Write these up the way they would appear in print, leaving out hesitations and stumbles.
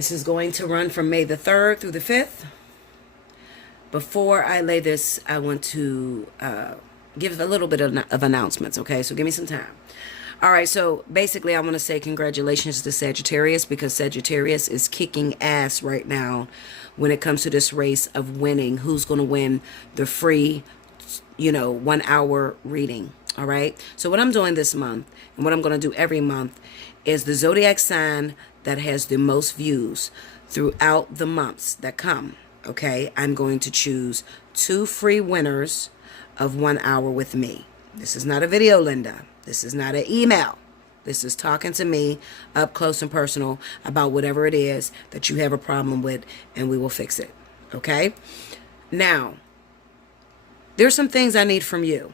This is going to run from May the 3rd through the 5th. Before I lay this, I want to give a little bit of announcements, okay? So give me some time. All right, so basically I want to say congratulations to Sagittarius, because Sagittarius is kicking ass right now when it comes to this race of winning. Who's going to win the free, 1 hour reading, all right? So what I'm doing this month, and what I'm going to do every month, is the zodiac sign that has the most views throughout the months that come, okay? I'm going to choose 2 free winners of 1 hour with me. This is not a video, Linda. This is not an email. This is talking to me up close and personal about whatever it is that you have a problem with, and we will fix it, okay? Now, there's some things I need from you.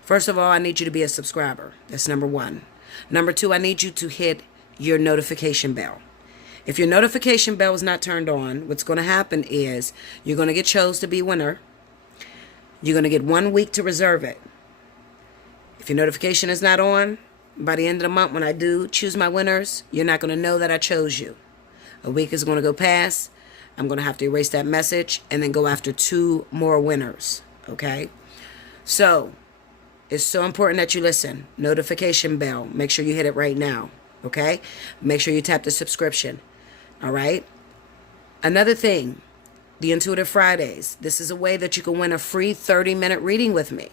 First of all, I need you to be a subscriber. That's number 1. Number 2, I need you to hit your notification bell. If your notification bell is not turned on, what's going to happen is you're going to get chose to be winner. You're going to get 1 week to reserve it. If your notification is not on, by the end of the month when I do choose my winners, you're not going to know that I chose you. A week is going to go past. I'm going to have to erase that message and then go after 2 more winners, okay? So, it's so important that you listen. Notification bell. Make sure you hit it right now, okay? Make sure you tap the subscription, all right? Another thing, the Intuitive Fridays. This is a way that you can win a free 30-minute reading with me,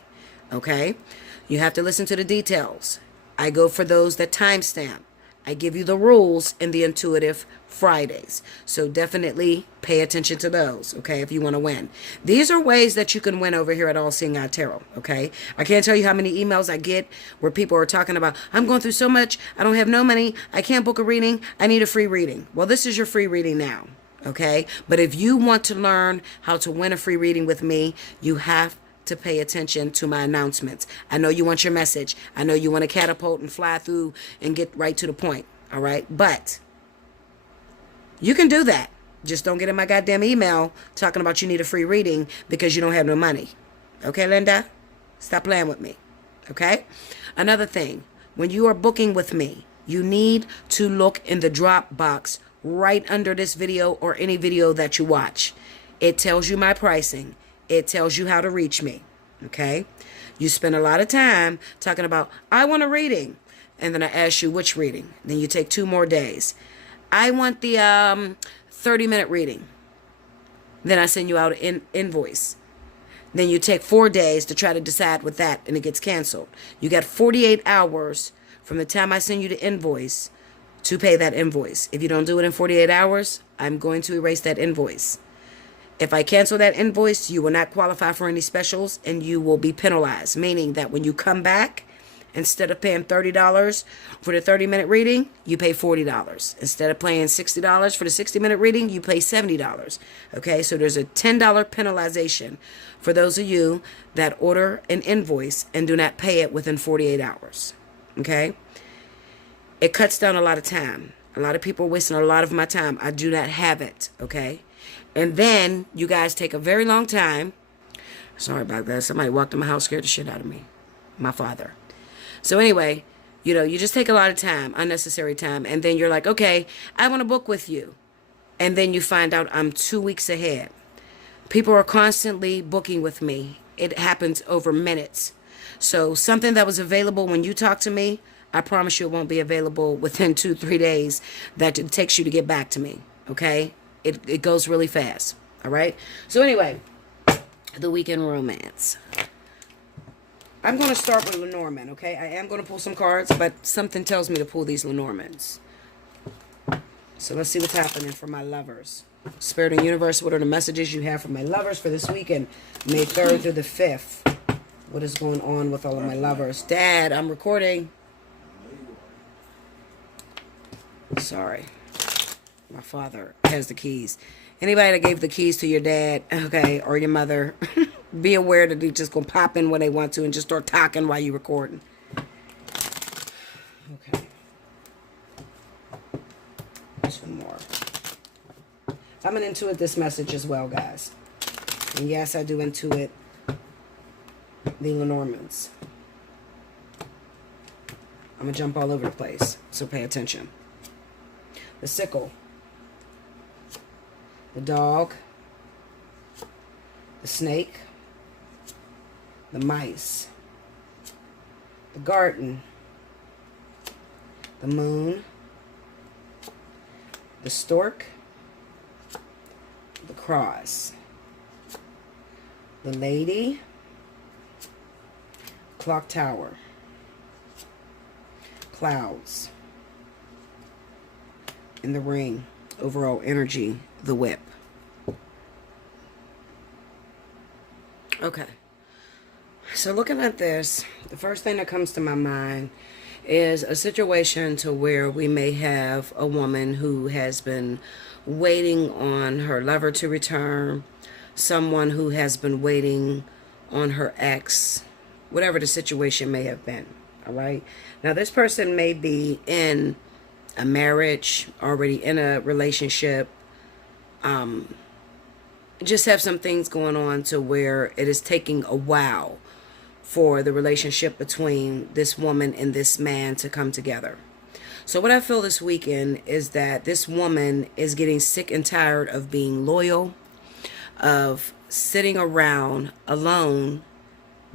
okay? You have to listen to the details. I go for those that timestamp. I give you the rules in the Intuitive Fridays. So definitely pay attention to those, okay, if you want to win. These are ways that you can win over here at Allseeingeyetarot, okay? I can't tell you how many emails I get where people are talking about, I'm going through so much, I don't have no money, I can't book a reading, I need a free reading. Well, this is your free reading now, okay? But if you want to learn how to win a free reading with me, you have to pay attention to my announcements. I know you want your message. I know you want to catapult and fly through and get right to the point. All right. But you can do that. Just don't get in my goddamn email talking about you need a free reading because you don't have no money. Okay, Linda? Stop playing with me. Okay? Another thing, when you are booking with me, you need to look in the drop box right under this video or any video that you watch. It tells you my pricing. It tells you how to reach me, okay? You spend a lot of time talking about, I want a reading. And then I ask you which reading. Then you take 2 more days. I want the 30-minute reading. Then I send you out an invoice. Then you take 4 days to try to decide with that, and it gets canceled. You got 48 hours from the time I send you the invoice to pay that invoice. If you don't do it in 48 hours, I'm going to erase that invoice. If I cancel that invoice, you will not qualify for any specials and you will be penalized, meaning that when you come back, instead of paying $30 for the 30-minute reading, you pay $40. Instead of paying $60 for the 60-minute reading, you pay $70. Okay, so there's a $10 penalization for those of you that order an invoice and do not pay it within 48 hours. Okay, it cuts down a lot of time. A lot of people are wasting a lot of my time. I do not have it, okay? And then you guys take a very long time. Sorry about that. Somebody walked in my house, scared the shit out of me. My father. So anyway, you just take a lot of time, unnecessary time. And then you're like, okay, I want to book with you. And then you find out I'm 2 weeks ahead. People are constantly booking with me. It happens over minutes. So something that was available when you talk to me, I promise you it won't be available within 2-3 days that it takes you to get back to me. Okay? It goes really fast. All right? So anyway, the weekend romance. I'm going to start with Lenormand, okay? I am going to pull some cards, but something tells me to pull these Lenormands. So let's see what's happening for my lovers. Spirit and Universe, what are the messages you have for my lovers for this weekend? May 3rd through the 5th. What is going on with all of my lovers? Dad, I'm recording. Sorry. My father has the keys. Anybody that gave the keys to your dad, okay, or your mother, be aware that they just gonna pop in when they want to and just start talking while you're recording. Okay. 2 more. I'm gonna intuit this message as well, guys. And yes, I do intuit the Lenormands. I'm gonna jump all over the place, so pay attention. The sickle. the dog, the snake, the mice, the garden, the moon, the stork, the cross, the lady, clock tower, clouds, and the ring, overall energy, the whip. Okay. So looking at this, the first thing that comes to my mind is a situation to where we may have a woman who has been waiting on her lover to return, someone who has been waiting on her ex, whatever the situation may have been. All right. Now, this person may be in a marriage, already in a relationship, just have some things going on to where it is taking a while for the relationship between this woman and this man to come together. So what I feel this weekend is that this woman is getting sick and tired of being loyal, of sitting around alone,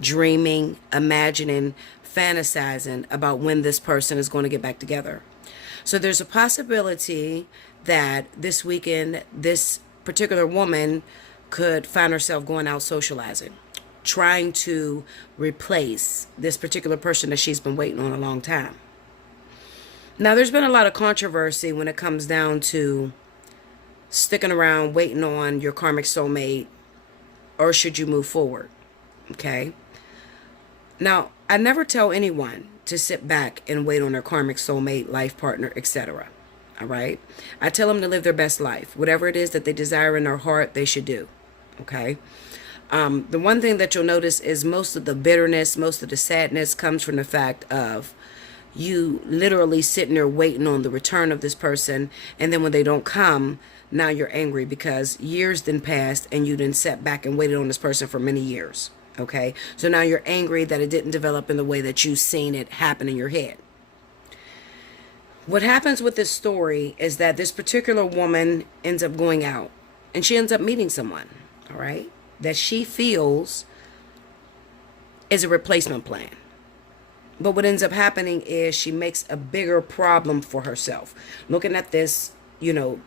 dreaming, imagining, fantasizing about when this person is going to get back together. So there's a possibility that this weekend, this particular woman could find herself going out socializing, trying to replace this particular person that she's been waiting on a long time. Now, there's been a lot of controversy when it comes down to sticking around, waiting on your karmic soulmate, or should you move forward? Okay. Now, I never tell anyone to sit back and wait on their karmic soulmate, life partner, etc. All right. I tell them to live their best life. Whatever it is that they desire in their heart, they should do. Okay. The one thing that you'll notice is most of the bitterness, most of the sadness comes from the fact of you literally sitting there waiting on the return of this person. And then when they don't come, now you're angry because years then passed and you didn't sat back and waited on this person for many years. Okay. So now you're angry that it didn't develop in the way that you've seen it happen in your head. What happens with this story is that this particular woman ends up going out and she ends up meeting someone. All right. That she feels is a replacement plan. But what ends up happening is she makes a bigger problem for herself. Looking at this,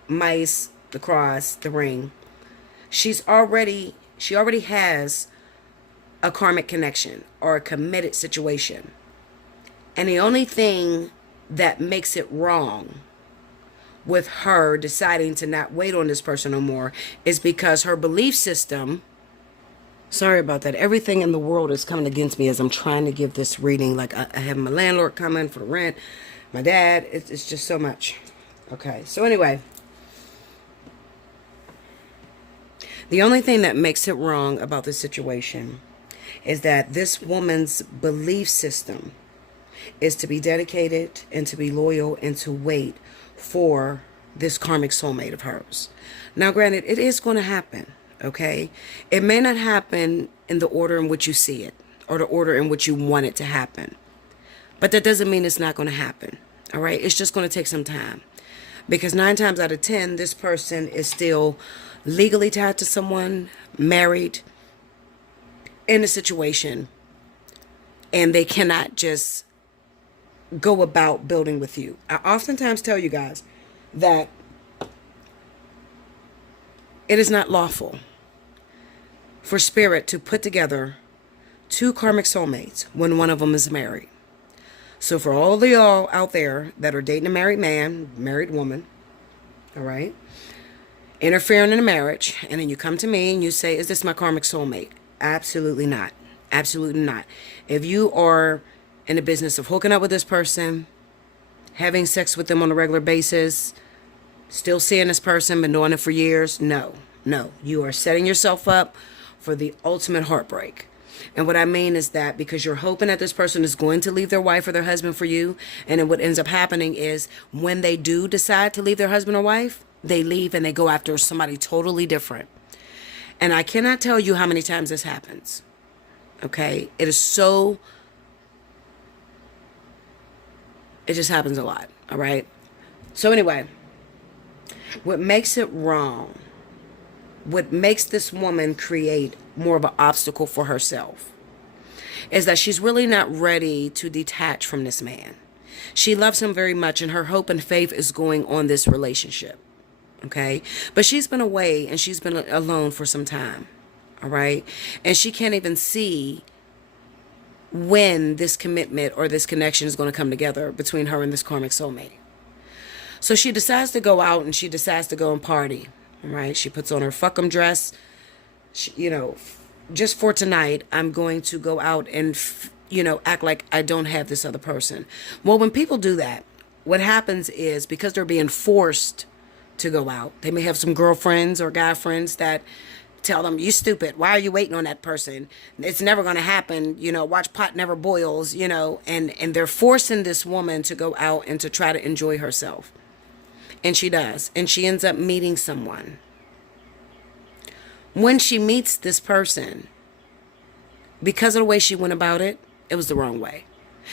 mice, the cross, the ring. She already has a karmic connection or a committed situation. And the only thing that makes it wrong with her deciding to not wait on this person no more is because her belief system. Sorry about that. Everything in the world is coming against me as I'm trying to give this reading. Like I have my landlord coming for the rent, my dad. It's just so much. Okay. So anyway, the only thing that makes it wrong about this situation is that this woman's belief system is to be dedicated and to be loyal and to wait for this karmic soulmate of hers. Now, granted, it is going to happen. Okay, it may not happen in the order in which you see it or the order in which you want it to happen, but that doesn't mean it's not going to happen. All right, it's just going to take some time because 9 times out of 10, this person is still legally tied to someone, married, in a situation, and they cannot just go about building with you. I oftentimes tell you guys that it is not lawful for spirit to put together 2 karmic soulmates when one of them is married. So for all of y'all out there that are dating a married man, married woman, all right, interfering in a marriage, and then you come to me and you say, is this my karmic soulmate? Absolutely not. Absolutely not. If you are in the business of hooking up with this person, having sex with them on a regular basis, still seeing this person, been doing it for years, no. You are setting yourself up for the ultimate heartbreak. And what I mean is that because you're hoping that this person is going to leave their wife or their husband for you, and then what ends up happening is when they do decide to leave their husband or wife, they leave and they go after somebody totally different. And I cannot tell you how many times this happens. Okay? It just happens a lot. All right? So anyway, what makes it wrong what makes this woman create more of an obstacle for herself is that she's really not ready to detach from this man. She loves him very much, and her hope and faith is going on this relationship. Okay? But she's been away and she's been alone for some time. All right? And she can't even see when this commitment or this connection is going to come together between her and this karmic soulmate. So she decides to go out and she decides to go and party. Right? She puts on her fuck 'em dress. She, just for tonight, I'm going to go out and, act like I don't have this other person. Well, when people do that, what happens is because they're being forced to go out, they may have some girlfriends or guy friends that tell them, you stupid. Why are you waiting on that person? It's never going to happen. Watch pot never boils, and they're forcing this woman to go out and to try to enjoy herself. And she does. And she ends up meeting someone. When she meets this person, because of the way she went about it, it was the wrong way.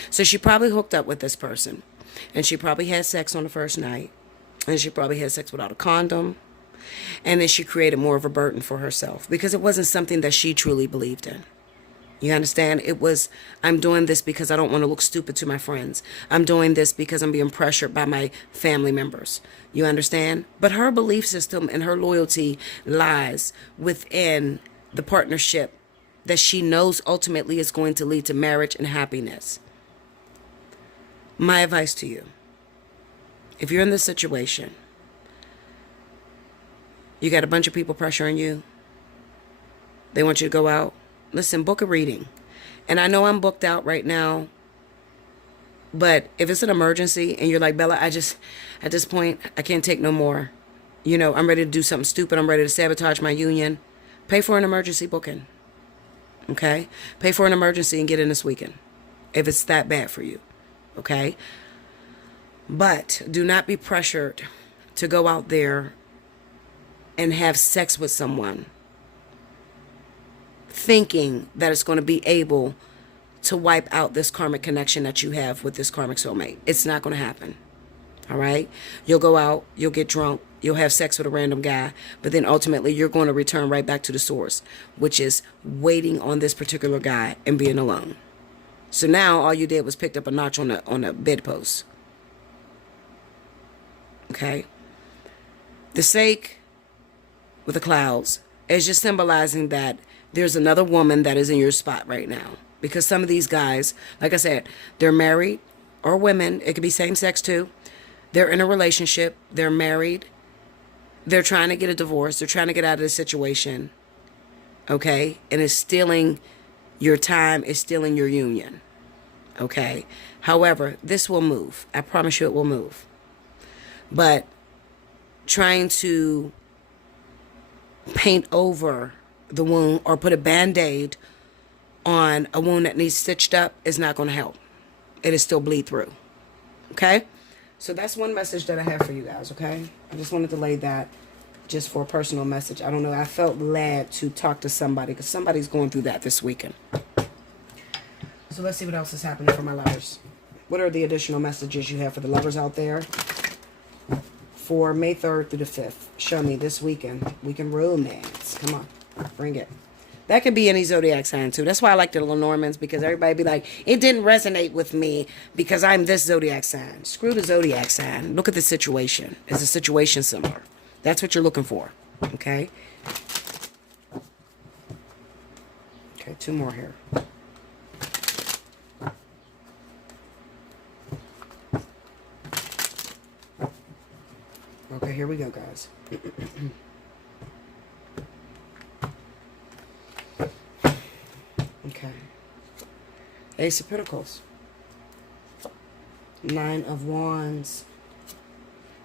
So she probably hooked up with this person. And she probably had sex on the first night. And she probably had sex without a condom. And then she created more of a burden for herself. Because it wasn't something that she truly believed in. You understand? It was, I'm doing this because I don't want to look stupid to my friends. I'm doing this because I'm being pressured by my family members. You understand? But her belief system and her loyalty lies within the partnership that she knows ultimately is going to lead to marriage and happiness. My advice to you, if you're in this situation, you got a bunch of people pressuring you. They want you to go out. Listen, book a reading. And I know I'm booked out right now. But if it's an emergency and you're like, Bella, at this point, I can't take no more. I'm ready to do something stupid. I'm ready to sabotage my union. Pay for an emergency booking. Okay? Pay for an emergency and get in this weekend. If it's that bad for you. Okay? But do not be pressured to go out there and have sex with someone thinking that it's going to be able to wipe out this karmic connection that you have with this karmic soulmate. It's not going to happen. All right? You'll go out, you'll get drunk, you'll have sex with a random guy, but then ultimately you're going to return right back to the source, which is waiting on this particular guy and being alone. So now all you did was picked up a notch on the bedpost. Okay? The sake with the clouds is just symbolizing that there's another woman that is in your spot right now. Because some of these guys, like I said, they're married, or women. It could be same sex too. They're in a relationship. They're married. They're trying to get a divorce. They're trying to get out of the situation. Okay? And it's stealing your time. It's stealing your union. Okay? However, this will move. I promise you it will move. But trying to paint over the wound or put a band-aid on a wound that needs stitched up is not going to help. It'll still bleed through. Okay? So that's one message that I have for you guys, okay? I just wanted to lay that just for a personal message. I don't know. I felt led to talk to somebody because somebody's going through that this weekend. So let's see what else is happening for my lovers. What are the additional messages you have for the lovers out there for May 3rd through the 5th? Show me this weekend. Weekend romance. Come on. Bring it. That could be any zodiac sign too. That's why I like the Lenormands, because everybody be like, it didn't resonate with me because I'm this zodiac sign. Screw the zodiac sign. Look at the situation. Is the situation similar? That's what you're looking for. Okay? Okay, two more here. Okay, here we go, guys. Okay. Ace of Pentacles. Nine of Wands.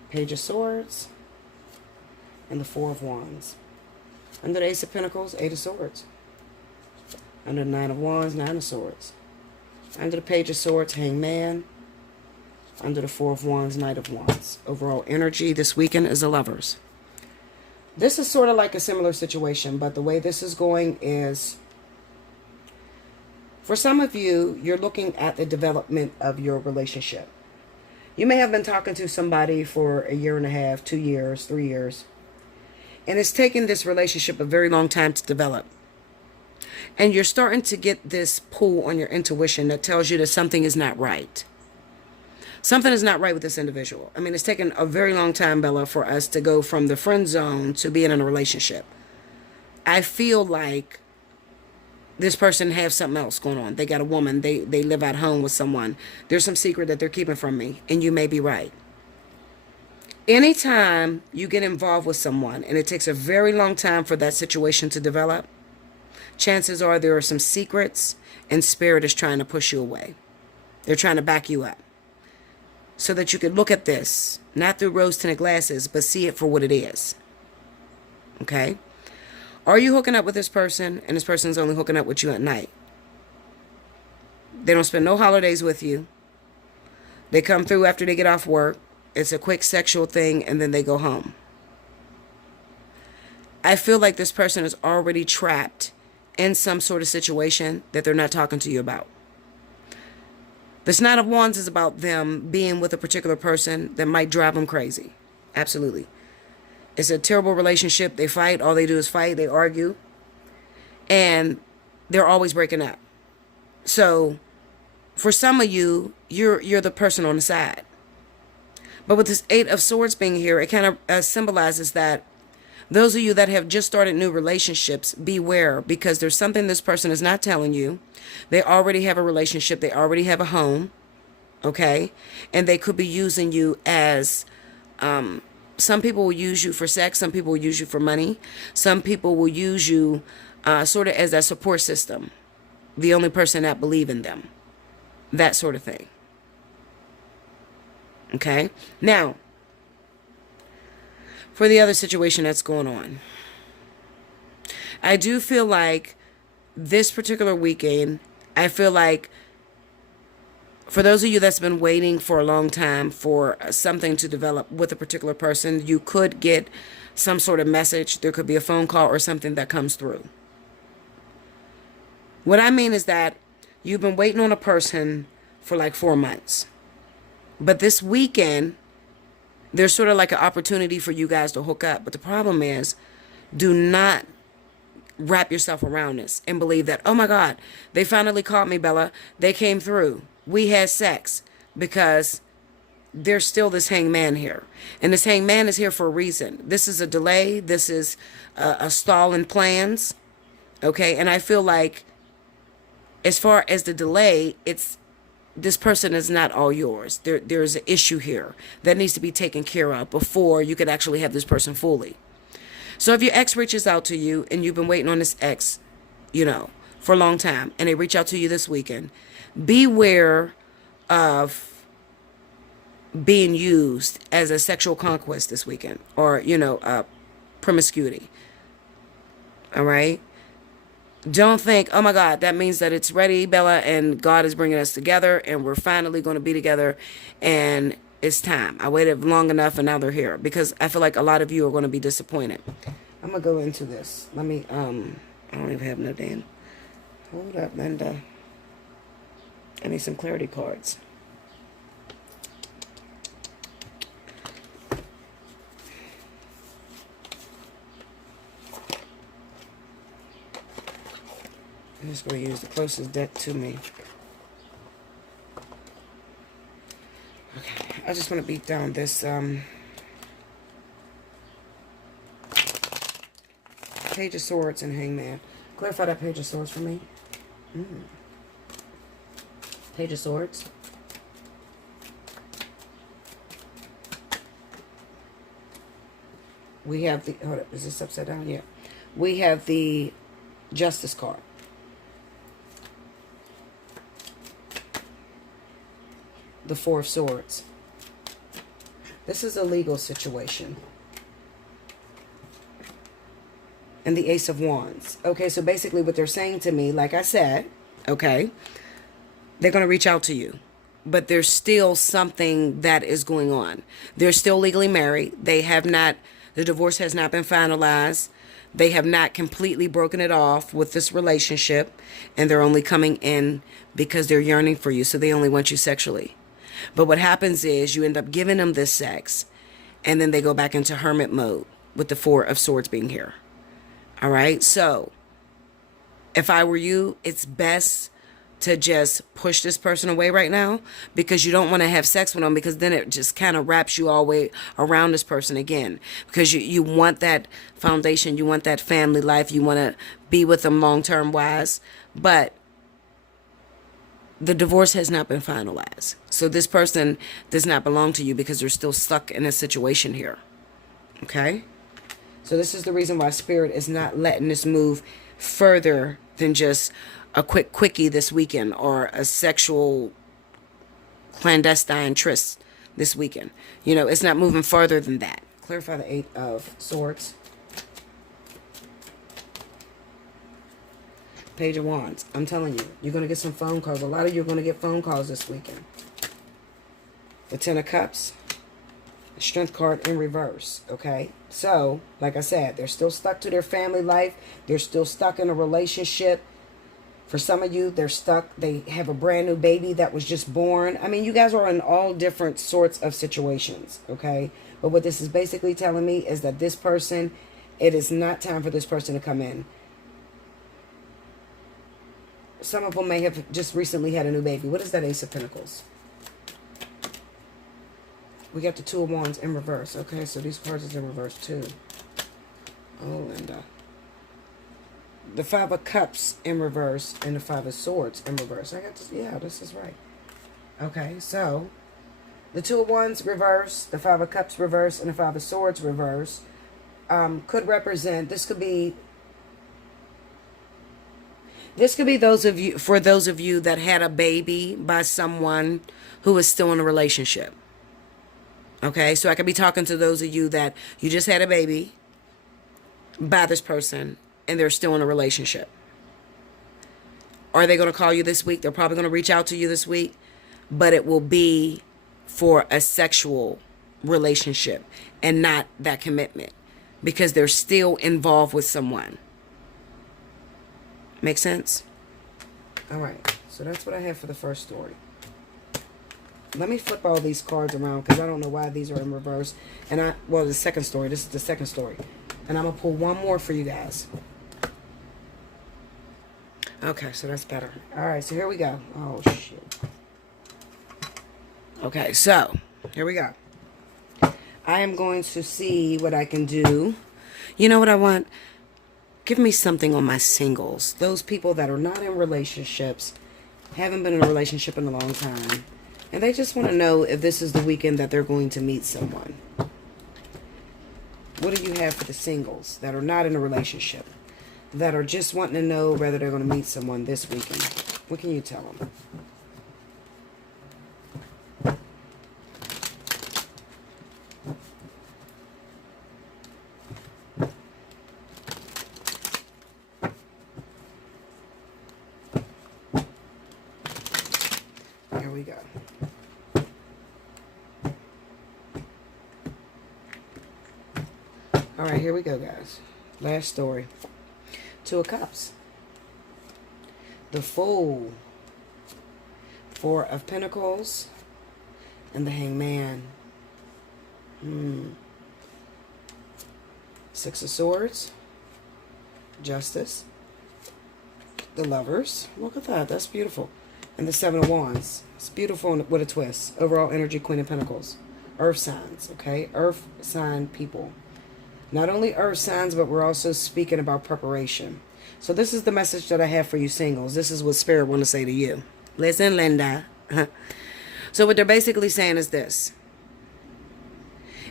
Page of Swords. And the Four of Wands. Under the Ace of Pentacles, Eight of Swords. Under the Nine of Wands, Nine of Swords. Under the Page of Swords, Hangman. Under the Four of Wands, Knight of Wands. Overall energy this weekend is the Lovers. This is sort of like a similar situation, but the way this is going is, for some of you, you're looking at the development of your relationship. You may have been talking to somebody for a year and a half, 2 years, 3 years. And it's taken this relationship a very long time to develop. And you're starting to get this pull on your intuition that tells you that something is not right. Something is not right with this individual. I mean, it's taken a very long time, Bella, for us to go from the friend zone to being in a relationship. I feel like this person has something else going on. They got a woman. They live at home with someone. There's some secret that they're keeping from me, and you may be right. Anytime you get involved with someone and it takes a very long time for that situation to develop, chances are there are some secrets and spirit is trying to push you away. They're trying to back you up so that you can look at this, not through rose-tinted glasses, but see it for what it is. Okay? Are you hooking up with this person and this person's only hooking up with you at night? They don't spend no holidays with you. They come through after they get off work. It's a quick sexual thing, and then they go home. I feel like this person is already trapped in some sort of situation that they're not talking to you about. This Nine of Wands is about them being with a particular person that might drive them crazy. Absolutely. It's a terrible relationship. They fight. All they do is fight. They argue. And they're always breaking up. So, for some of you, you're the person on the side. But with this Eight of Swords being here, it kind of symbolizes that those of you that have just started new relationships, beware, because there's something this person is not telling you. They already have a relationship. They already have a home. Okay? And they could be using you as, some people will use you for sex. Some people will use you for money. Some people will use you sort of as a support system. The only person that believe in them. That sort of thing. Okay? Now, for the other situation that's going on, I do feel like this particular weekend, I feel like for those of you that's been waiting for a long time for something to develop with a particular person, you could get some sort of message. There could be a phone call or something that comes through. What I mean is that you've been waiting on a person for like 4 months. But this weekend, there's sort of like an opportunity for you guys to hook up. But the problem is, do not wrap yourself around this and believe that, oh my God, they finally caught me, Bella. They came through. We had sex. Because there's still this hangman here. And this hangman is here for a reason. This is a delay. This is a stall in plans. Okay? And I feel like as far as the delay, this person is not all yours. There's an issue here that needs to be taken care of before you could actually have this person fully. So if your ex reaches out to you and you've been waiting on this ex, for a long time, and they reach out to you this weekend, beware of being used as a sexual conquest this weekend or, promiscuity. All right? Don't think, oh my God, that means that it's ready, Bella, and God is bringing us together, and we're finally going to be together, and it's time. I waited long enough, and now they're here. Because I feel like a lot of you are going to be disappointed. I'm going to go into this. Let me, I don't even have no damn. Hold up, Linda. I need some clarity cards. I'm just going to use the closest deck to me. Okay, I just want to beat down this Page of Swords and Hangman. Clarify that Page of Swords for me. Page of Swords. We have the, hold up, is this upside down? Yeah. We have the Justice card. The Four of Swords. This is a legal situation. And the Ace of Wands. Okay, so basically what they're saying to me, like I said, okay, they're going to reach out to you. But there's still something that is going on. They're still legally married. They have not, the divorce has not been finalized. They have not completely broken it off with this relationship. And they're only coming in because they're yearning for you. So they only want you sexually. But what happens is you end up giving them this sex, and then they go back into hermit mode. with the Four of Swords being here. All right. So if I were you, it's best to just push this person away right now, because you don't want to have sex with them, because then it just kind of wraps you all the way around this person again, because you want that foundation, you want that family life, you want to be with them long-term wise, but the divorce has not been finalized. So this person does not belong to you because they're still stuck in a situation here. Okay? So this is the reason why Spirit is not letting this move further than just a quick quickie this weekend, or a sexual clandestine tryst this weekend. You know, it's not moving further than that. Clarify the Eight of Swords. Page of Wands. I'm telling you, you're going to get some phone calls. A lot of you are going to get phone calls this weekend. The Ten of Cups. The Strength card in reverse. Okay? So, like I said, they're still stuck to their family life. They're still stuck in a relationship. For some of you, they're stuck. They have a brand new baby that was just born. I mean, you guys are in all different sorts of situations, okay? But what this is basically telling me is that this person, it is not time for this person to come in. Some of them may have just recently had a new baby. What is that Ace of Pentacles? We got the Two of Wands in reverse. Okay, so these cards is in reverse too. Oh, Linda. The Five of Cups in reverse and the Five of Swords in reverse. I got this. Yeah, this is right. Okay, so the Two of Wands reverse, the Five of Cups reverse, and the Five of Swords reverse could represent. This could be those of you, for those of you that had a baby by someone who is still in a relationship. Okay, so I could be talking to those of you that you just had a baby by this person and they're still in a relationship. Are they going to call you this week? They're probably going to reach out to you this week, but it will be for a sexual relationship and not that commitment, because they're still involved with someone. Make sense? All right, so that's what I have for the first story. Let me flip all these cards around, because I don't know why these are in reverse. And well, the second story. This is the second story. And I'm going to pull one more for you guys. Okay, so that's better. All right, so here we go. Oh, shit. Okay, so here we go. I am going to see what I can do. You know what I want? Give me something on my singles. Those people that are not in relationships, haven't been in a relationship in a long time, and they just want to know if this is the weekend that they're going to meet someone. What do you have for the singles that are not in a relationship, that are just wanting to know whether they're going to meet someone this weekend? What can you tell them? Here we go. All right, here we go, guys. Last story. Two of Cups. The Fool. Four of Pentacles. And the Hangman. Six of Swords. Justice. The Lovers. Look at that. That's beautiful. And the Seven of Wands. It's beautiful with a twist. Overall energy, Queen of Pentacles. Earth signs, okay? Earth sign people. Not only earth signs, but we're also speaking about preparation. So this is the message that I have for you singles. This is what Spirit want to say to you. Listen, Linda. So what they're basically saying is this.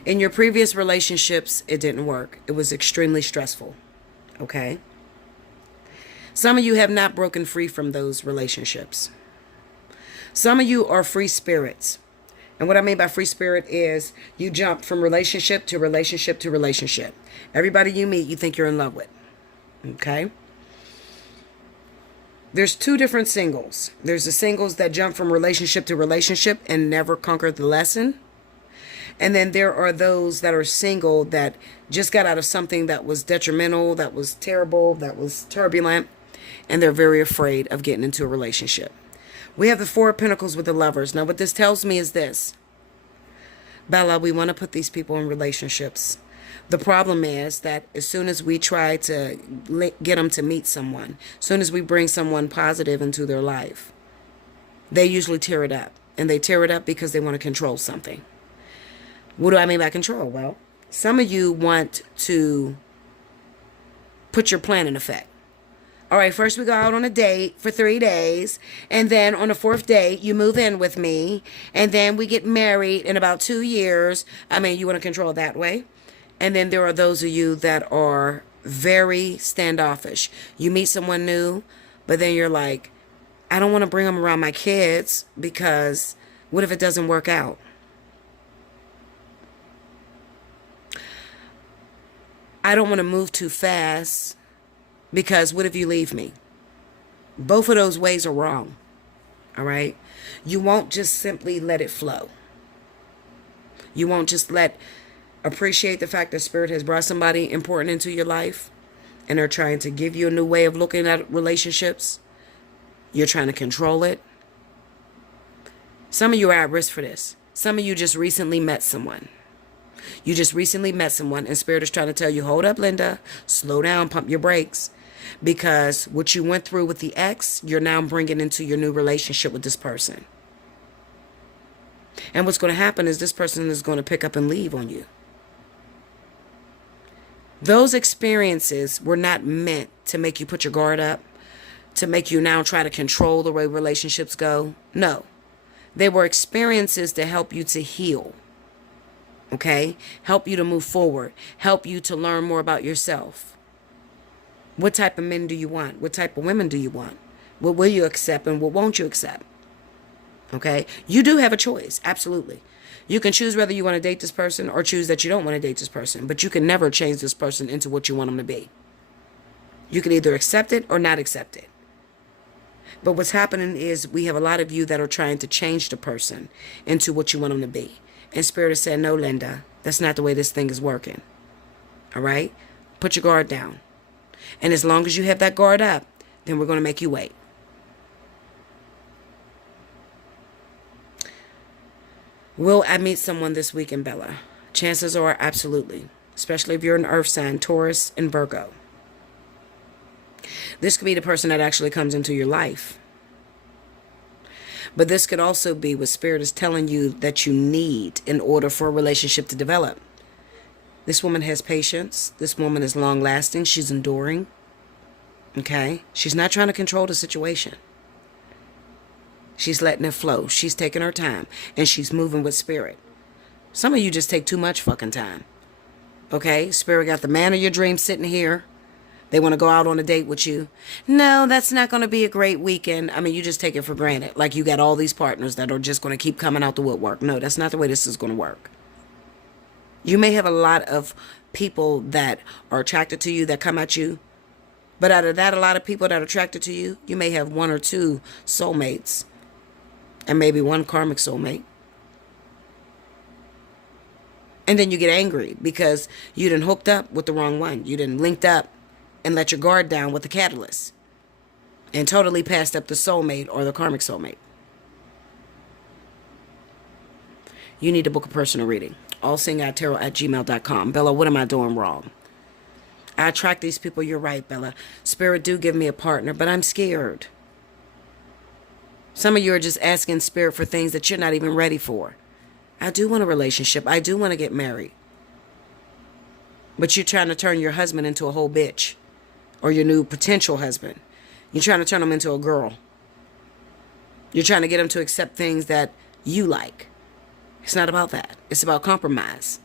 In your previous relationships, it didn't work. It was extremely stressful. Okay? Some of you have not broken free from those relationships. Some of you are free spirits. And what I mean by free spirit is you jump from relationship to relationship to relationship. Everybody you meet, you think you're in love with. Okay? There's two different singles. There's the singles that jump from relationship to relationship and never conquer the lesson. And then there are those that are single that just got out of something that was detrimental, that was terrible, that was turbulent, and they're very afraid of getting into a relationship. We have the Four of Pentacles with the Lovers. Now, what this tells me is this. Bella, we want to put these people in relationships. The problem is that as soon as we try to get them to meet someone, as soon as we bring someone positive into their life, they usually tear it up. And they tear it up because they want to control something. What do I mean by control? Well, some of you want to put your plan in effect. All right, first we go out on a date for 3 days, and then on the 4th date, you move in with me, and then we get married in about 2 years. I mean, you want to control that way. And then there are those of you that are very standoffish. You meet someone new, but then you're like, I don't want to bring them around my kids because what if it doesn't work out? I don't want to move too fast because what if you leave me? Both of those ways are wrong. All right? You won't just simply let it flow. You won't just appreciate the fact that Spirit has brought somebody important into your life and they're trying to give you a new way of looking at relationships. You're trying to control it. Some of you are at risk for this. Some of you just recently met someone. You just recently met someone and Spirit is trying to tell you, hold up, Linda, slow down, pump your brakes. Because what you went through with the ex, you're now bringing into your new relationship with this person. And what's going to happen is this person is going to pick up and leave on you. Those experiences were not meant to make you put your guard up, to make you now try to control the way relationships go. No, they were experiences to help you to heal. Okay? Help you to move forward. Help you to learn more about yourself. What type of men do you want? What type of women do you want? What will you accept and what won't you accept? Okay? You do have a choice. Absolutely. You can choose whether you want to date this person or choose that you don't want to date this person. But you can never change this person into what you want them to be. You can either accept it or not accept it. But what's happening is we have a lot of you that are trying to change the person into what you want them to be. And Spirit is saying, no, Linda, that's not the way this thing is working. All right? Put your guard down. And as long as you have that guard up, then we're going to make you wait. Will I meet someone this weekend, Bella? Chances are absolutely. Especially if you're an earth sign, Taurus and Virgo. This could be the person that actually comes into your life. But this could also be what Spirit is telling you that you need in order for a relationship to develop. This woman has patience. This woman is long lasting. She's enduring. Okay? She's not trying to control the situation. She's letting it flow. She's taking her time. And she's moving with Spirit. Some of you just take too much fucking time. Okay? Spirit got the man of your dreams sitting here. They want to go out on a date with you. No, that's not going to be a great weekend. I mean, you just take it for granted. Like you got all these partners that are just going to keep coming out the woodwork. No, that's not the way this is going to work. You may have a lot of people that are attracted to you that come at you. But out of that, a lot of people that are attracted to you, you may have 1 or 2 soulmates. And maybe 1 karmic soulmate. And then you get angry because you done hooked up with the wrong one. You done linked up and let your guard down with the catalyst. And totally passed up the soulmate or the karmic soulmate. You need to book a personal reading. Allseeingeyetarot@gmail.com. Bella, what am I doing wrong? I attract these people. You're right, Bella. Spirit do give me a partner, but I'm scared. Some of you are just asking Spirit for things that you're not even ready for. I do want a relationship. I do want to get married. But you're trying to turn your husband into a whole bitch. Or your new potential husband. You're trying to turn him into a girl. You're trying to get him to accept things that you like. It's not about that. It's about compromise.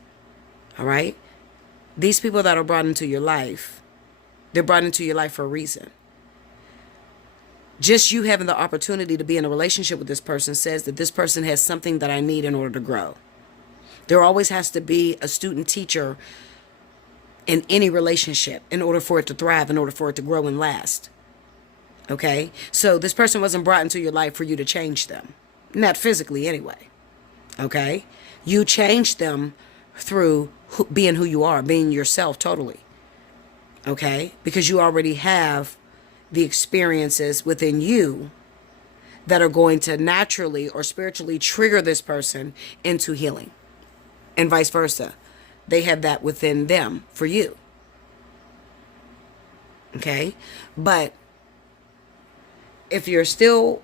All right? These people that are brought into your life, they're brought into your life for a reason. Just you having the opportunity to be in a relationship with this person says that this person has something that I need in order to grow. There always has to be a student-teacher in any relationship in order for it to thrive, in order for it to grow and last. Okay? So this person wasn't brought into your life for you to change them. Not physically anyway. Okay? You changed them through being who you are, being yourself totally. Okay? Because you already have the experiences within you that are going to naturally or spiritually trigger this person into healing. And vice versa. they have that within them for you. Okay? But if you're still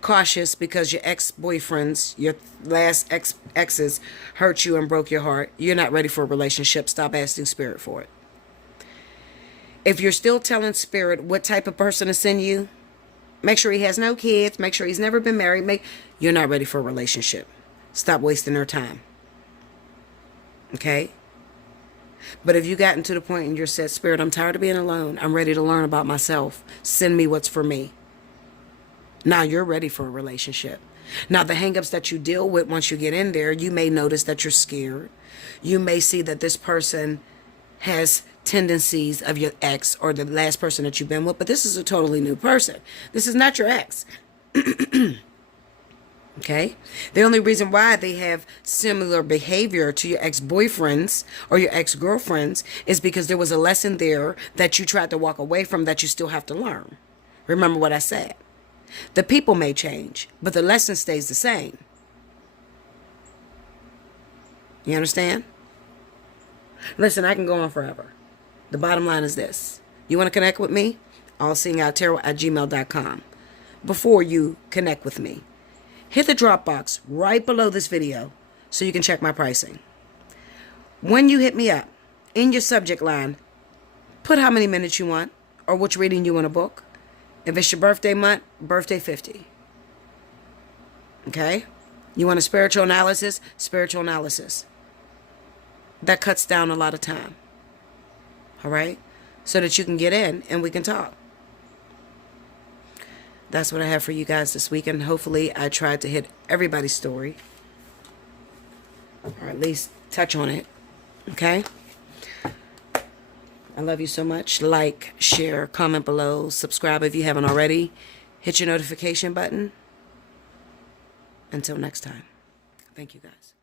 cautious because your ex-boyfriends, your last exes hurt you and broke your heart, you're not ready for a relationship, stop asking Spirit for it. If you're still telling Spirit what type of person to send you, make sure he has no kids, make sure he's never been married, you're not ready for a relationship. Stop wasting their time. Okay? But if you gotten to the point and you're said, Spirit, I'm tired of being alone. I'm ready to learn about myself. Send me what's for me. Now you're ready for a relationship. Now the hangups that you deal with once you get in there, you may notice that you're scared. You may see that this person has tendencies of your ex or the last person that you've been with, but this is a totally new person. This is not your ex. Okay? The only reason why they have similar behavior to your ex-boyfriends or your ex-girlfriends is because there was a lesson there that you tried to walk away from that you still have to learn. Remember what I said. The people may change, but the lesson stays the same. You understand? Listen, I can go on forever. The bottom line is this. You want to connect with me? Allseeingeyetarot@gmail.com. Before you connect with me, hit the drop box right below this video so you can check my pricing. When you hit me up, in your subject line, put how many minutes you want or which reading you want to book. If it's your birthday month, birthday 50. Okay? You want a spiritual analysis? Spiritual analysis. That cuts down a lot of time. All right? So that you can get in and we can talk. That's what I have for you guys this weekend. Hopefully I tried to hit everybody's story. Or at least touch on it. Okay? I love you so much. Like, share, comment below, subscribe if you haven't already. Hit your notification button. Until next time. Thank you guys.